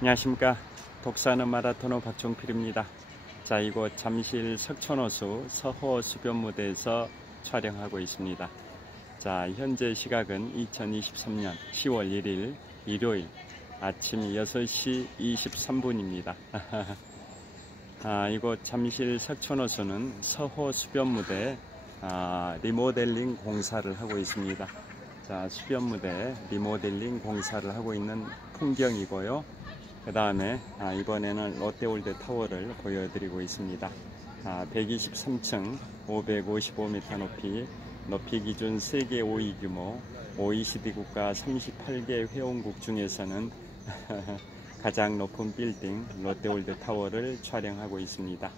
안녕하십니까. 독사는 마라토너 박종필입니다. 자, 이곳 잠실 석촌호수 서호 수변무대에서 촬영하고 있습니다. 자, 현재 시각은 2023년 10월 1일 일요일 아침 6시 23분입니다. 이곳 잠실 석촌호수는 서호 수변무대 리모델링 공사를 하고 있습니다. 자, 수변무대 리모델링 공사를 하고 있는 풍경이고요. 그 다음에 이번에는 롯데월드 타워를 보여드리고 있습니다. 123층 555m 높이 기준 세계 5위 규모 OECD 국가 38개 회원국 중에서는 가장 높은 빌딩 롯데월드 타워를 촬영하고 있습니다.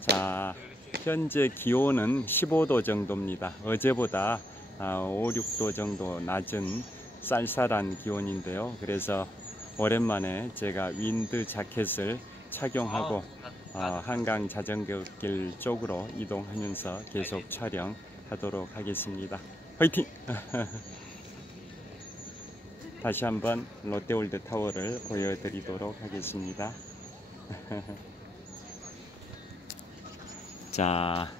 자, 현재 기온은 15도 정도입니다. 어제보다 5, 6도 정도 낮은 쌀쌀한 기온인데요. 그래서 오랜만에 제가 윈드 자켓을 착용하고 한강 자전거길 쪽으로 이동하면서 계속 촬영하도록 하겠습니다. 화이팅! 다시 한번 롯데월드 타워를 보여드리도록 하겠습니다. 자,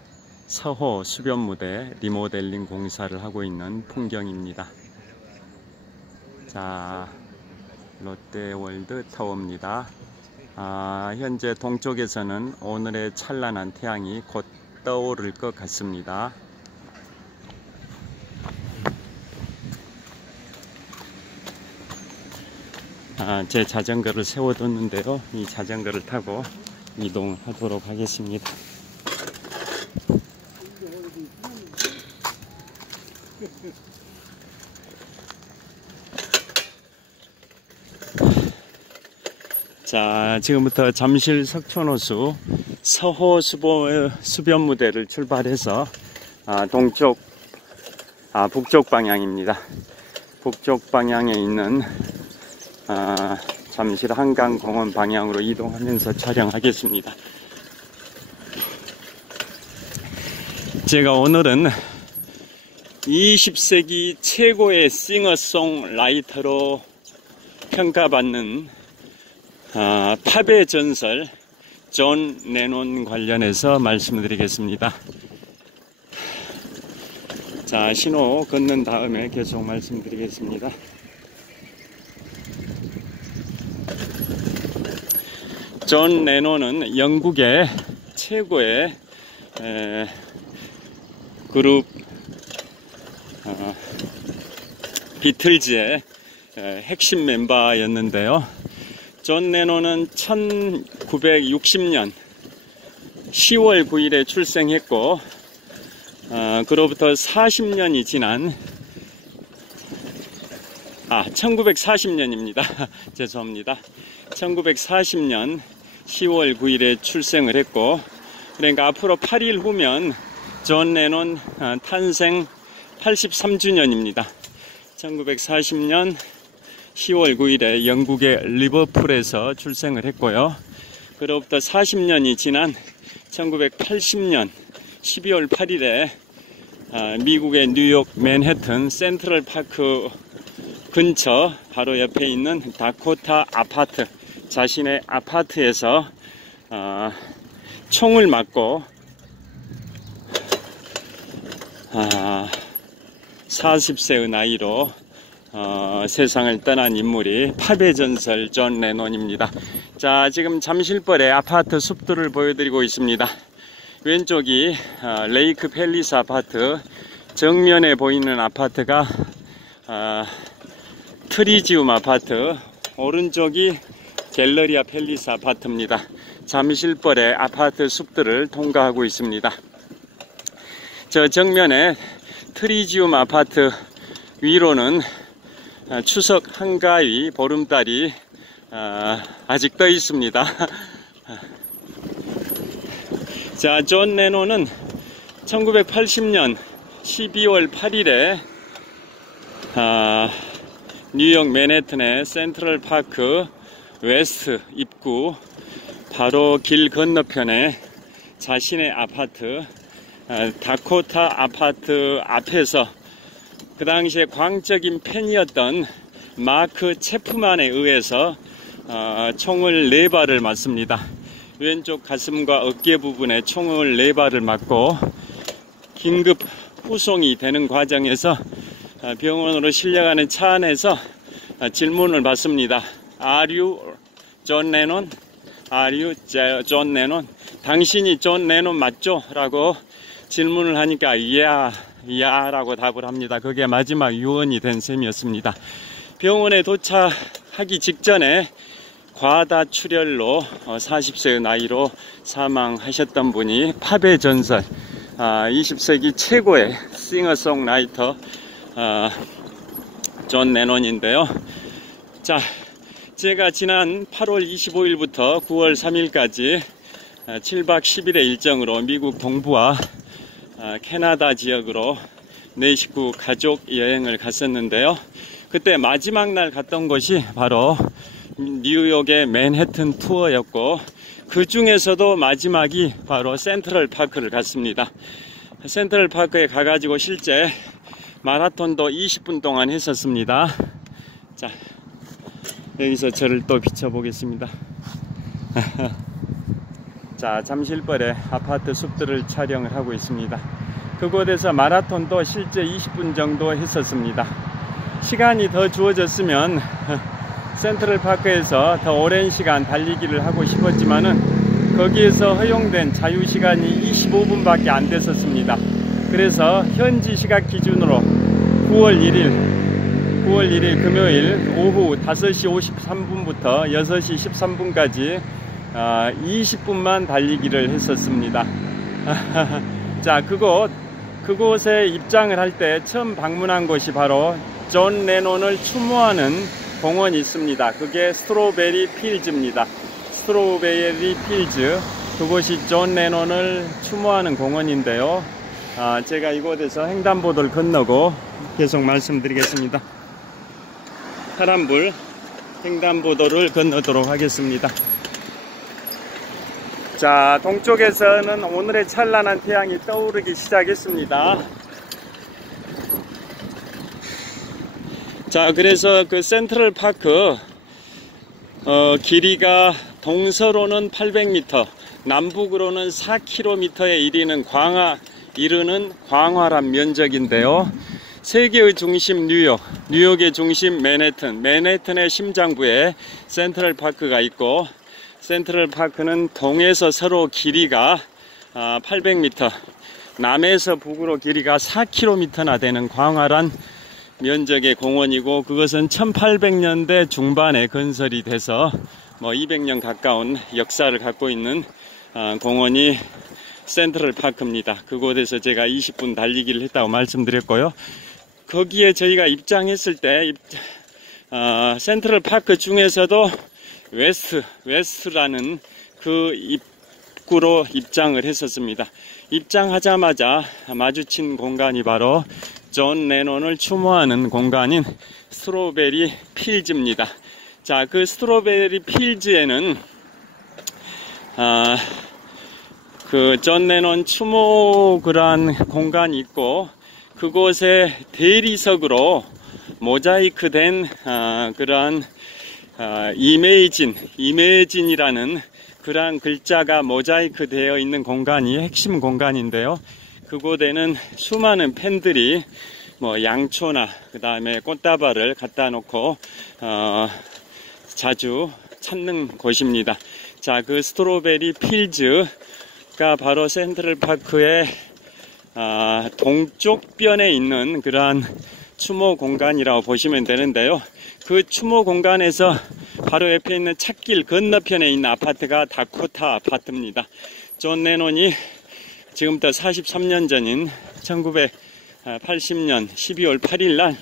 서호 수변무대 리모델링 공사를 하고 있는 풍경입니다. 자, 롯데월드 타워입니다. 현재 동쪽에서는 오늘의 찬란한 태양이 곧 떠오를 것 같습니다. 제 자전거를 세워뒀는데요. 이 자전거를 타고 이동하도록 하겠습니다. 자, 지금부터 잠실 석촌호수 서호 수변무대를 출발해서 북쪽 방향입니다. 북쪽 방향에 있는 잠실 한강공원 방향으로 이동하면서 촬영하겠습니다. 제가 오늘은 20세기 최고의 싱어송라이터로 평가받는 팝의 전설 존 레논 관련해서 말씀드리겠습니다. 자, 신호 걷는 다음에 계속 말씀드리겠습니다. 존 레논은 영국의 최고의 그룹 비틀즈의 핵심 멤버였는데요. 존 레논은 1960년 10월 9일에 출생했고 그로부터 40년이 지난 1940년입니다. 죄송합니다. 1940년 10월 9일에 출생을 했고, 그러니까 앞으로 8일 후면 존 레논 탄생 83주년입니다. 1940년 10월 9일에 영국의 리버풀에서 출생을 했고요. 그로부터 40년이 지난 1980년 12월 8일에 미국의 뉴욕 맨해튼 센트럴 파크 근처 바로 옆에 있는 다코타 아파트, 자신의 아파트에서 총을 맞고 40세의 나이로 세상을 떠난 인물이 팝의 전설 존 레논입니다. 자, 지금 잠실벌의 아파트 숲들을 보여드리고 있습니다. 왼쪽이 레이크 팰리스 아파트, 정면에 보이는 아파트가 트리지움 아파트, 오른쪽이 갤러리아 팰리스 아파트입니다. 잠실벌의 아파트 숲들을 통과하고 있습니다. 저 정면에 트리지움 아파트 위로는 추석 한가위 보름달이 아직 떠 있습니다. 자, 존 레논은 1980년 12월 8일에 뉴욕 맨해튼의 센트럴 파크 웨스트 입구 바로 길 건너편에 자신의 아파트 다코타 아파트 앞에서 그 당시에 광적인 팬이었던 마크 체프만에 의해서 총을 4발을 맞습니다. 왼쪽 가슴과 어깨 부분에 총을 4발을 맞고 긴급 후송이 되는 과정에서 병원으로 실려가는 차 안에서 질문을 받습니다. Are you John Lennon? Are you John Lennon? 당신이 존 레논 맞죠? 라고 질문을 하니까 yeah 라고 답을 합니다. 그게 마지막 유언이 된 셈이었습니다. 병원에 도착하기 직전에 과다출혈로 40세의 나이로 사망하셨던 분이 팝의 전설, 20세기 최고의 싱어송라이터 존 레논인데요. 자, 제가 지난 8월 25일부터 9월 3일까지 7박 10일의 일정으로 미국 동부와 캐나다 지역으로 내 식구 가족 여행을 갔었는데요. 그때 마지막 날 갔던 곳이 바로 뉴욕의 맨해튼 투어였고, 그 중에서도 마지막이 바로 센트럴 파크를 갔습니다. 센트럴 파크에 가가지고 실제 마라톤도 20분 동안 했었습니다. 자, 여기서 저를 또 비춰보겠습니다. 자, 잠실벌의 아파트 숲들을 촬영을 하고 있습니다. 그곳에서 마라톤도 실제 20분 정도 했었습니다. 시간이 더 주어졌으면 센트럴파크에서 더 오랜 시간 달리기를 하고 싶었지만은 거기에서 허용된 자유시간이 25분밖에 안 됐었습니다. 그래서 현지 시각 기준으로 9월 1일 금요일 오후 5시 53분부터 6시 13분까지 20분만 달리기를 했었습니다. 자, 그곳에 입장을 할 때 처음 방문한 곳이 바로 존 레논을 추모하는 공원이 있습니다. 그게 스트로베리 필즈입니다. 스트로베리 필즈, 그곳이 존 레논을 추모하는 공원인데요. 제가 이곳에서 횡단보도를 건너고 계속 말씀드리겠습니다. 파란불 횡단보도를 건너도록 하겠습니다. 자, 동쪽에서는 오늘의 찬란한 태양이 떠오르기 시작했습니다. 자, 그래서 그 센트럴 파크 길이가 동서로는 800m, 남북으로는 4km에 이르는 광활한 면적인데요. 세계의 중심 뉴욕의 중심 맨해튼의 심장부에 센트럴 파크가 있고, 센트럴 파크는 동에서 서로 길이가 800m, 남에서 북으로 길이가 4km나 되는 광활한 면적의 공원이고, 그것은 1800년대 중반에 건설이 돼서 200년 가까운 역사를 갖고 있는 공원이 센트럴 파크입니다. 그곳에서 제가 20분 달리기를 했다고 말씀드렸고요. 거기에 저희가 입장했을 때 센트럴 파크 중에서도 웨스트라는 그 입구로 입장을 했었습니다. 입장하자마자 마주친 공간이 바로 존 레논을 추모하는 공간인 스트로베리 필즈입니다. 자, 그 스트로베리 필즈에는 그 존 레논 추모 그런 공간이 있고, 그곳에 대리석으로 모자이크된 그러한 이메이진이라는 그러한 글자가 모자이크 되어 있는 공간이 핵심 공간인데요. 그곳에는 수많은 팬들이 양초나 그 다음에 꽃다발을 갖다 놓고 자주 찾는 곳입니다. 자, 그 스트로베리 필즈가 바로 센트럴 파크의 동쪽변에 있는 그러한 추모 공간이라고 보시면 되는데요. 그 추모 공간에서 바로 옆에 있는 찻길 건너편에 있는 아파트가 다코타 아파트입니다. 존 레논이 지금부터 43년 전인 1980년 12월 8일 날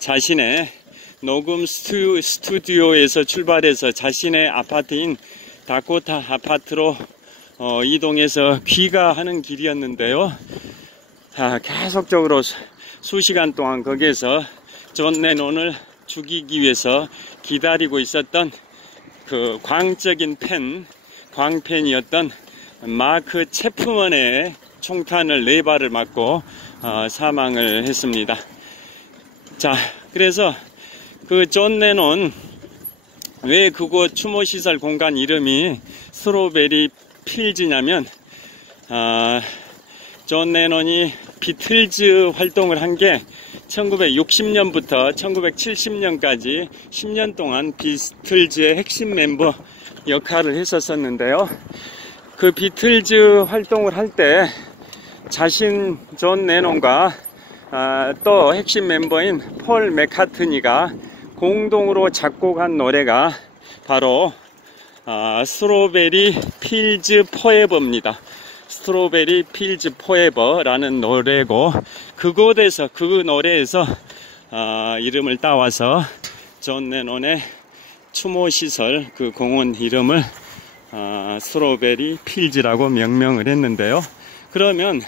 자신의 녹음 스튜디오에서 출발해서 자신의 아파트인 다코타 아파트로 이동해서 귀가하는 길이었는데요. 계속적으로 수시간 동안 거기에서 존 레논을 죽이기 위해서 기다리고 있었던 그 광팬이었던 마크 체프먼의 총탄을 4발을 맞고 사망을 했습니다. 자, 그래서 그 존 레논, 왜 그곳 추모시설 공간 이름이 스트로베리 필즈냐면, 존 레논이 비틀즈 활동을 한 게 1960년부터 1970년까지 10년 동안 비틀즈의 핵심 멤버 역할을 했었었는데요. 그 비틀즈 활동을 할 때 자신 존 레논과 또 핵심 멤버인 폴 맥카트니가 공동으로 작곡한 노래가 바로 스트로베리 필즈 포에버입니다. 스트로베리 필즈 포에버라는 노래고, 그곳에서, 그 노래에서 이름을 따와서 존 레논의 추모시설 그 공원 이름을 스트로베리 필즈라고 명명을 했는데요. 그러면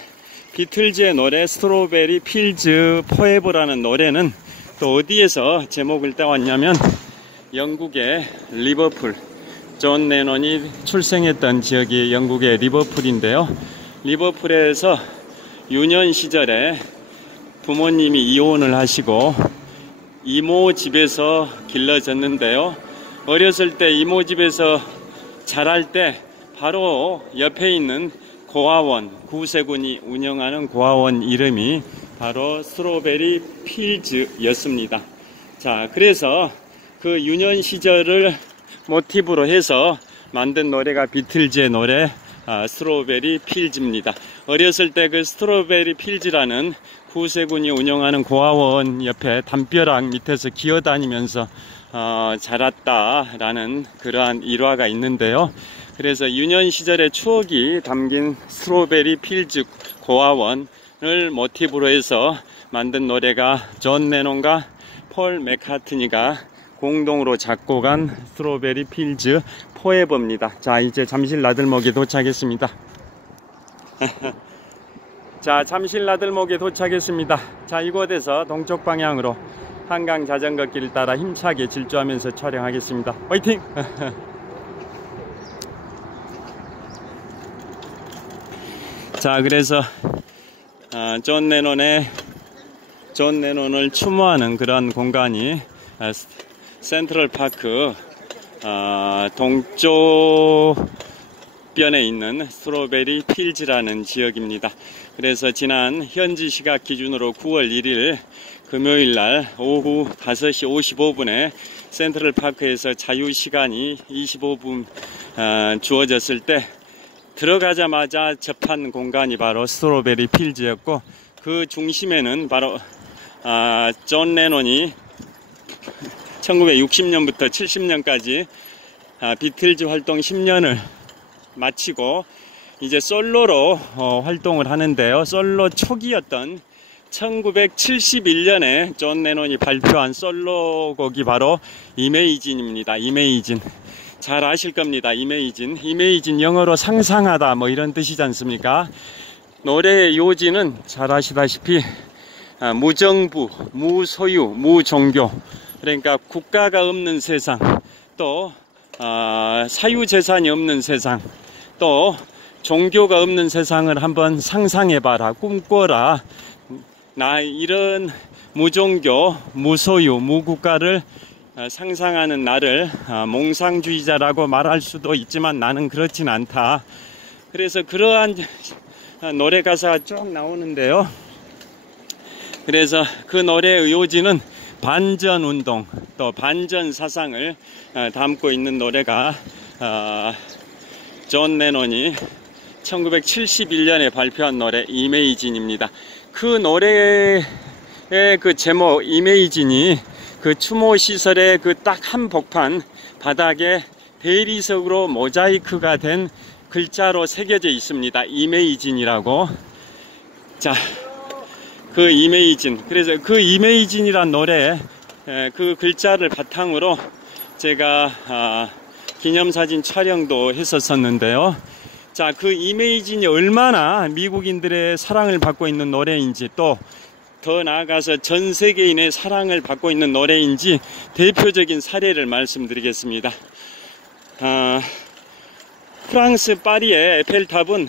비틀즈의 노래 스트로베리 필즈 포에버라는 노래는 또 어디에서 제목을 따왔냐면, 영국의 리버풀, 존 레논이 출생했던 지역이 영국의 리버풀인데요. 리버풀에서 유년 시절에 부모님이 이혼을 하시고 이모 집에서 길러졌는데요. 어렸을 때 이모 집에서 자랄 때 바로 옆에 있는 고아원, 구세군이 운영하는 고아원 이름이 바로 스트로베리 필즈였습니다. 자, 그래서 그 유년 시절을 모티브로 해서 만든 노래가 비틀즈의 노래 스트로베리 필즈입니다. 어렸을 때 그 스트로베리 필즈라는 구세군이 운영하는 고아원 옆에 담벼락 밑에서 기어다니면서 자랐다라는 그러한 일화가 있는데요. 그래서 유년 시절의 추억이 담긴 스트로베리 필즈 고아원을 모티브로 해서 만든 노래가 존 레논과 폴 맥카트니가 공동으로 작곡한 스트로베리 필즈 포에버입니다. 자, 이제 잠실 나들목에 도착했습니다. 자, 잠실 나들목에 도착했습니다. 자, 이곳에서 동쪽 방향으로 한강 자전거길 따라 힘차게 질주하면서 촬영하겠습니다. 화이팅! 자, 그래서 존 레논을 추모하는 그런 공간이 센트럴 파크 동쪽변에 있는 스트로베리 필즈라는 지역입니다. 그래서 지난 현지 시각 기준으로 9월 1일 금요일날 오후 5시 55분에 센트럴 파크에서 자유시간이 25분 주어졌을 때 들어가자마자 접한 공간이 바로 스트로베리 필즈였고, 그 중심에는 바로 존 레논이 1960년부터 70년까지 비틀즈 활동 10년을 마치고 이제 솔로로 활동을 하는데요. 솔로 초기였던 1971년에 존 레논이 발표한 솔로곡이 바로 이메이진입니다. 이메이진. 잘 아실 겁니다. 이메이진 영어로 상상하다 뭐 이런 뜻이지 않습니까? 노래의 요지는 잘 아시다시피 무정부, 무소유, 무종교, 그러니까 국가가 없는 세상, 또 사유재산이 없는 세상, 또 종교가 없는 세상을 한번 상상해봐라, 꿈꿔라. 나 이런 무종교, 무소유, 무국가를 상상하는 나를 몽상주의자라고 말할 수도 있지만 나는 그렇진 않다. 그래서 그러한 노래 가사가 쭉 나오는데요. 그래서 그 노래의 요지는 반전운동, 또 반전사상을 담고 있는 노래가 존 레논이 1971년에 발표한 노래 이메이진입니다. 그 노래의 그 제목 이메이진이 그 추모시설의 그 딱 한 복판 바닥에 대리석으로 모자이크가 된 글자로 새겨져 있습니다. 이메이진이라고. 자, 그 이메이진, 그래서 그 이메이진이란 노래 그 글자를 바탕으로 제가 기념사진 촬영도 했었었는데요. 자, 그 이메이진이 얼마나 미국인들의 사랑을 받고 있는 노래인지, 또 더 나아가서 전 세계인의 사랑을 받고 있는 노래인지 대표적인 사례를 말씀드리겠습니다. 프랑스 파리의 에펠탑은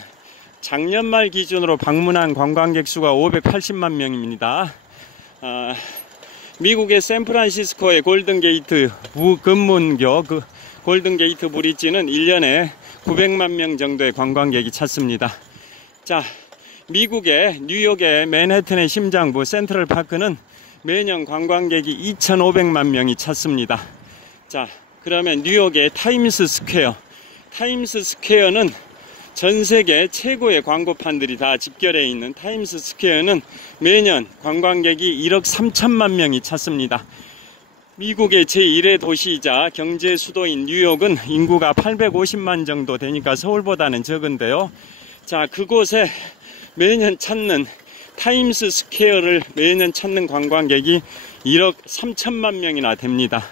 작년 말 기준으로 방문한 관광객 수가 580만 명입니다. 미국의 샌프란시스코의 골든게이트 근문교 그 골든게이트 브리지는 1년에 900만 명 정도의 관광객이 찾습니다. 자, 미국의 뉴욕의 맨해튼의 심장부 센트럴파크는 매년 관광객이 2,500만 명이 찾습니다. 자, 그러면 뉴욕의 타임스스퀘어. 타임스스퀘어는 전 세계 최고의 광고판들이 다 집결해 있는 타임스스퀘어는 매년 관광객이 1억 3천만 명이 찾습니다. 미국의 제1의 도시이자 경제 수도인 뉴욕은 인구가 850만 정도 되니까 서울보다는 적은데요. 자, 그곳에 매년 찾는 타임스스퀘어를 매년 찾는 관광객이 1억 3천만 명이나 됩니다.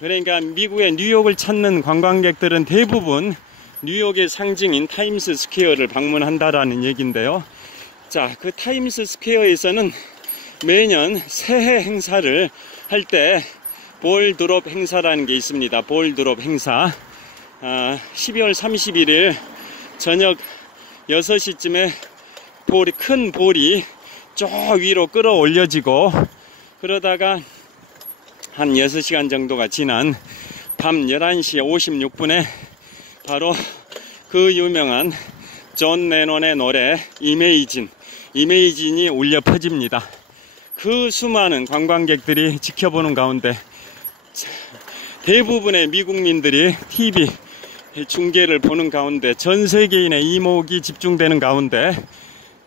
그러니까 미국의 뉴욕을 찾는 관광객들은 대부분 뉴욕의 상징인 타임스스퀘어를 방문한다라는 얘기인데요. 자, 그 타임스스퀘어에서는 매년 새해 행사를 할 때 볼드롭 행사라는 게 있습니다. 볼드롭 행사. 12월 31일 저녁 6시쯤에 큰 볼이 저 위로 끌어올려지고, 그러다가 한 6시간 정도가 지난 밤 11시 56분에 바로 그 유명한 존 레논의 노래 이메이진이 울려 퍼집니다. 그 수많은 관광객들이 지켜보는 가운데 대부분의 미국민들이 TV 중계를 보는 가운데 전 세계인의 이목이 집중되는 가운데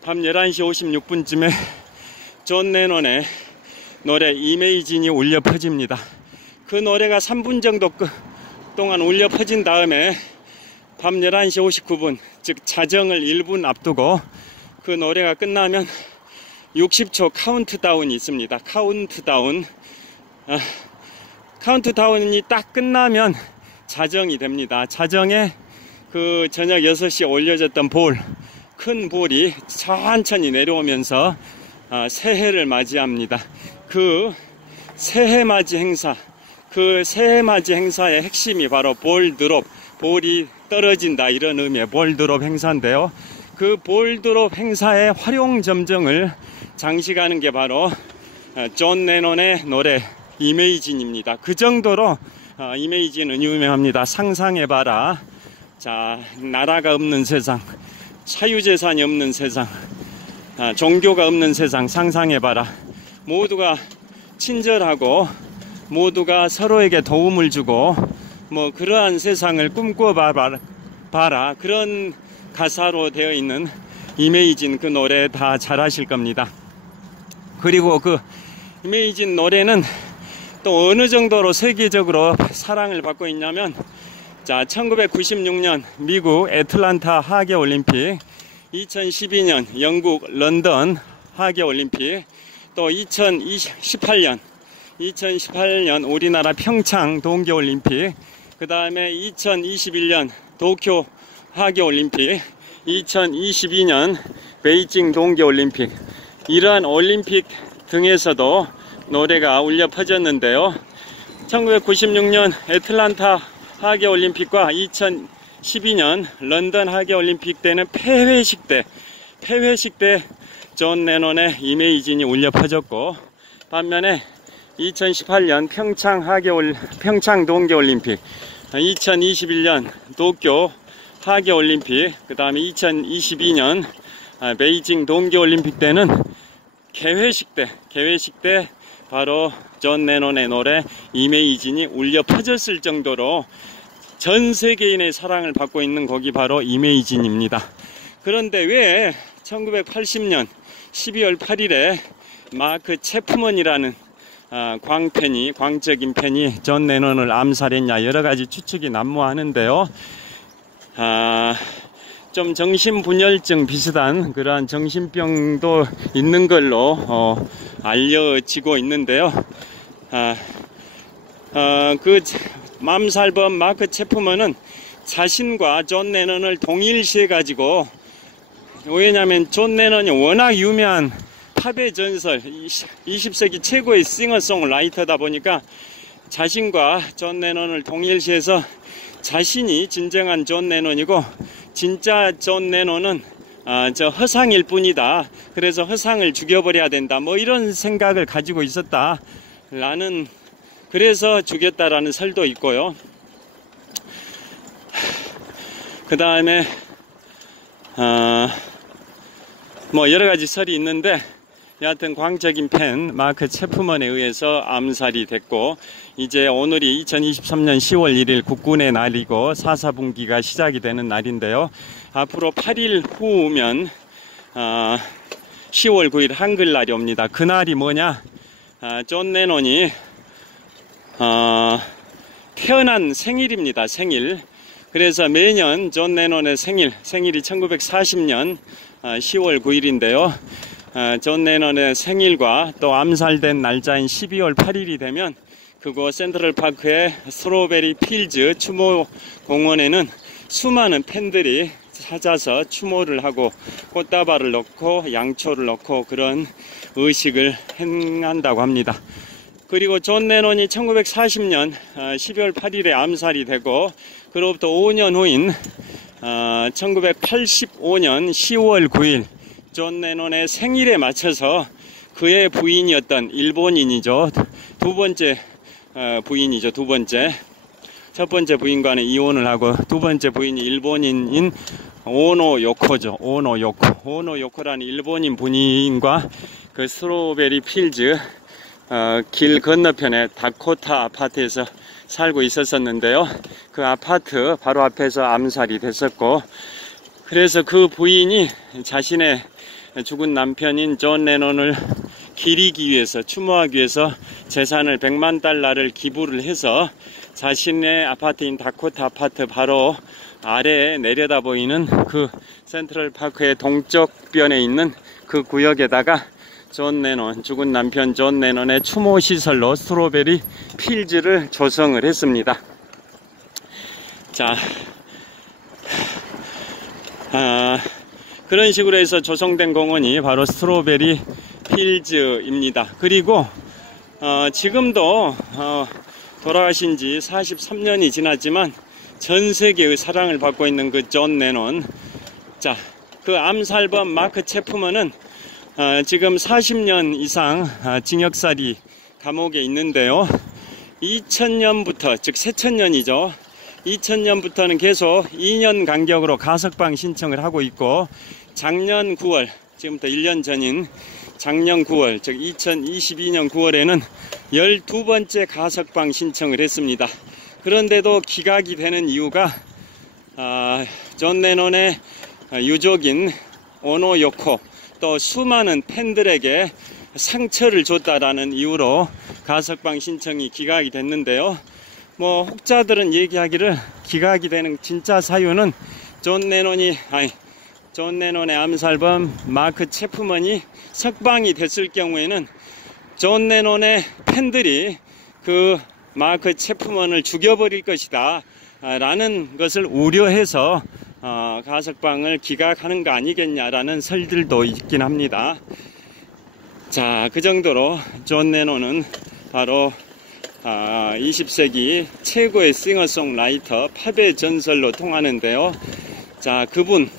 밤 11시 56분쯤에 존 레논의 노래 이메이진이 울려 퍼집니다. 그 노래가 3분 정도 동안 울려 퍼진 다음에 밤 11시 59분, 즉 자정을 1분 앞두고 그 노래가 끝나면 60초 카운트다운이 있습니다. 카운트다운이 딱 끝나면 자정이 됩니다. 자정에 그 저녁 6시에 올려졌던 큰 볼이 천천히 내려오면서 새해를 맞이합니다. 그 새해맞이 행사의 핵심이 바로 볼이 떨어진다, 이런 의미의 볼드롭 행사인데요. 그 볼드롭 행사의 활용점정을 장식하는 게 바로 존 레논의 노래 이메이진입니다. 그 정도로 이메이진은 유명합니다. 상상해봐라. 자, 나라가 없는 세상, 사유재산이 없는 세상, 종교가 없는 세상 상상해봐라. 모두가 친절하고 모두가 서로에게 도움을 주고 그러한 세상을 꿈꿔봐라. 그런 가사로 되어 있는 이메이진, 그 노래 다 잘 아실 겁니다. 그리고 그 이메이진 노래는 또 어느 정도로 세계적으로 사랑을 받고 있냐면, 자, 1996년 미국 애틀란타 하계올림픽, 2012년 영국 런던 하계올림픽, 또 2018년 우리나라 평창 동계올림픽, 그 다음에 2021년 도쿄 하계올림픽, 2022년 베이징 동계올림픽, 이러한 올림픽 등에서도 노래가 울려 퍼졌는데요. 1996년 애틀란타 하계올림픽과 2012년 런던 하계올림픽 때는 폐회식 때 존 레논의 이메이진이 울려 퍼졌고, 반면에 2018년 평창 동계올림픽, 2021년 도쿄 하계올림픽, 그 다음에 2022년 베이징 동계올림픽 때는 개회식 때 바로 존 레논의 노래 이메이진이 울려 퍼졌을 정도로 전 세계인의 사랑을 받고 있는 곡이 바로 이메이진입니다. 그런데 왜 1980년 12월 8일에 마크 체프먼이라는 광적인 팬이 존 레논을 암살했냐, 여러가지 추측이 난무하는데요. 좀 정신분열증 비슷한 그러한 정신병도 있는 걸로 알려지고 있는데요. 그 암살범 마크 체프먼은 자신과 존 레논을 동일시해 가지고, 왜냐하면 존 레논이 워낙 유명한 팝의 전설, 20세기 최고의 싱어송라이터다 보니까 자신과 존 레논을 동일시해서 자신이 진정한 존 레논이고 진짜 존 레논은 저 허상일 뿐이다. 그래서 허상을 죽여버려야 된다. 이런 생각을 가지고 있었다. 라는, 그래서 죽였다라는 설도 있고요. 그 다음에 뭐 여러가지 설이 있는데, 여하튼 광적인 팬 마크 체프먼에 의해서 암살이 됐고, 이제 오늘이 2023년 10월 1일 국군의 날이고 4.4분기가 시작이 되는 날인데요. 앞으로 8일 후면 10월 9일 한글날이 옵니다. 그날이 뭐냐? 존 레논이 태어난 생일입니다. 생일. 그래서 매년 존 레논의 생일이 1940년 10월 9일인데요. 존 레논의 생일과 또 암살된 날짜인 12월 8일이 되면 그곳 센트럴파크의 스트로베리 필즈 추모 공원에는 수많은 팬들이 찾아서 추모를 하고 꽃다발을 넣고 양초를 넣고 그런 의식을 행한다고 합니다. 그리고 존 레논이 1940년 12월 8일에 암살이 되고, 그로부터 5년 후인 1985년 10월 9일 존 레논의 생일에 맞춰서 그의 부인이었던 일본인이죠. 두 번째 부인이죠. 두 번째. 첫 번째 부인과는 이혼을 하고 두 번째 부인이 일본인인 오노 요코죠. 오노 요코라는 일본인 부인과 그 스트로베리 필즈 길 건너편에 다코타 아파트에서 살고 있었는데요. 그 아파트 바로 앞에서 암살이 됐었고, 그래서 그 부인이 자신의 죽은 남편인 존 레논을 기리기 위해서, 추모하기 위해서 재산을 100만 달러를 기부를 해서 자신의 아파트인 다코타 아파트 바로 아래에 내려다 보이는 그 센트럴파크의 동쪽변에 있는 그 구역에다가 존 레논, 죽은 남편 존 레논의 추모 시설로 스트로베리 필즈를 조성을 했습니다. 자, 그런 식으로 해서 조성된 공원이 바로 스트로베리 필즈입니다. 그리고 지금도 돌아가신 지 43년이 지났지만 전 세계의 사랑을 받고 있는 그 존 레논. 자, 그 암살범 마크 체프먼은 지금 40년 이상 징역살이 감옥에 있는데요. 2000년부터, 즉 새천년이죠. 2000년부터는 계속 2년 간격으로 가석방 신청을 하고 있고, 작년 9월, 지금부터 1년 전인 작년 9월, 즉 2022년 9월에는 12번째 가석방 신청을 했습니다. 그런데도 기각이 되는 이유가 존 레논의 유족인 오노 요코, 또 수많은 팬들에게 상처를 줬다라는 이유로 가석방 신청이 기각이 됐는데요. 뭐 혹자들은 얘기하기를 기각이 되는 진짜 사유는 존 레논의 암살범 마크 체프먼이 석방이 됐을 경우에는 존 레논의 팬들이 그 마크 체프먼을 죽여버릴 것이다 라는 것을 우려해서 가석방을 기각하는 거 아니겠냐라는 설들도 있긴 합니다. 자, 그 정도로 존 레논은 바로 20세기 최고의 싱어송라이터, 팝의 전설로 통하는데요. 자, 그분의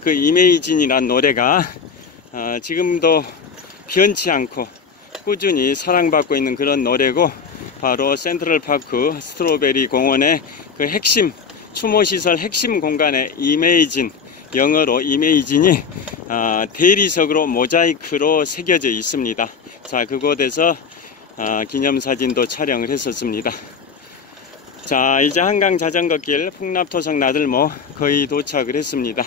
그 이메이진이란 노래가 지금도 변치 않고 꾸준히 사랑받고 있는 그런 노래고, 바로 센트럴파크 스트로베리 공원의 그 핵심 추모시설 핵심 공간의 이메이진, 영어로 이메이진이 대리석으로 모자이크로 새겨져 있습니다. 자, 그곳에서 기념사진도 촬영을 했었습니다. 자, 이제 한강 자전거길 풍납토성 나들목 거의 도착을 했습니다.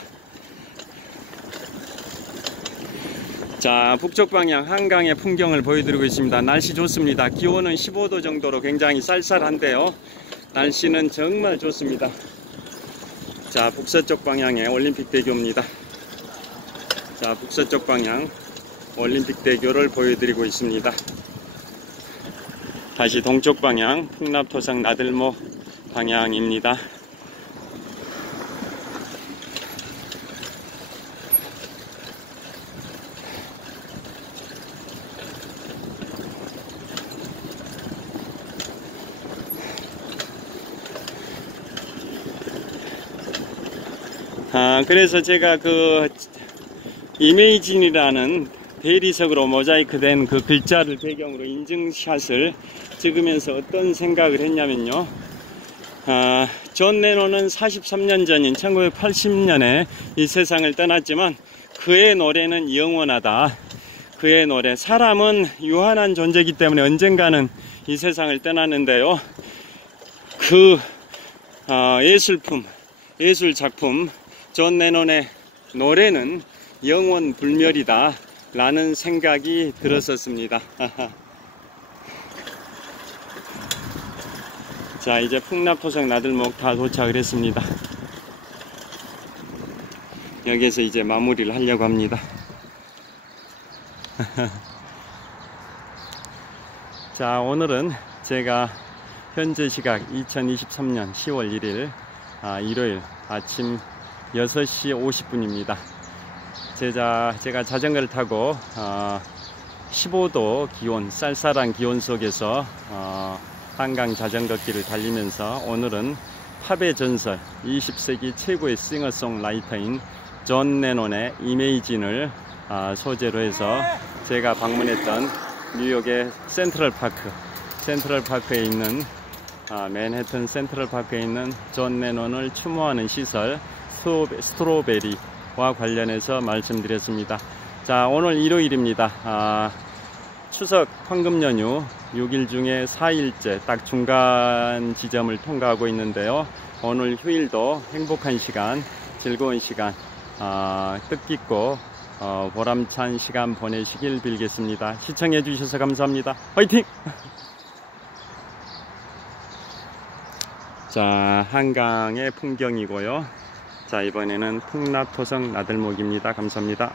자, 북쪽 방향 한강의 풍경을 보여드리고 있습니다. 날씨 좋습니다. 기온은 15도 정도로 굉장히 쌀쌀한데요. 날씨는 정말 좋습니다. 자, 북서쪽 방향의 올림픽대교입니다. 자, 북서쪽 방향 올림픽대교를 보여드리고 있습니다. 다시 동쪽 방향 풍납토성 나들목 방향입니다. 그래서 제가 그 이메이진이라는 대리석으로 모자이크된 그 글자를 배경으로 인증샷을 찍으면서 어떤 생각을 했냐면요. 존 레논은 43년 전인 1980년에 이 세상을 떠났지만 그의 노래는 영원하다. 그의 노래, 사람은 유한한 존재이기 때문에 언젠가는 이 세상을 떠나는데요. 그 예술작품 존 레논의 노래는 영원 불멸이다 라는 생각이 들었었습니다. 자, 이제 풍납토성 나들목 다 도착을 했습니다. 여기에서 이제 마무리를 하려고 합니다. 자, 오늘은 제가 현재 시각 2023년 10월 1일 일요일 아침 6시 50분입니다. 제가 자전거를 타고 15도 기온, 쌀쌀한 기온 속에서 한강 자전거길을 달리면서 오늘은 팝의 전설, 20세기 최고의 싱어송라이터인 존 레논의 이메이진을 소재로 해서 제가 방문했던 뉴욕의 센트럴파크에 있는 맨해튼 센트럴파크에 있는 존 레논을 추모하는 시설 스트로베리와 관련해서 말씀드렸습니다. 자, 오늘 일요일입니다. 추석 황금 연휴 6일 중에 4일째 딱 중간 지점을 통과하고 있는데요. 오늘 휴일도 행복한 시간, 즐거운 시간, 뜻깊고 보람찬 시간 보내시길 빌겠습니다. 시청해 주셔서 감사합니다. 화이팅! 자, 한강의 풍경이고요. 자, 이번에는 풍납토성 나들목입니다. 감사합니다.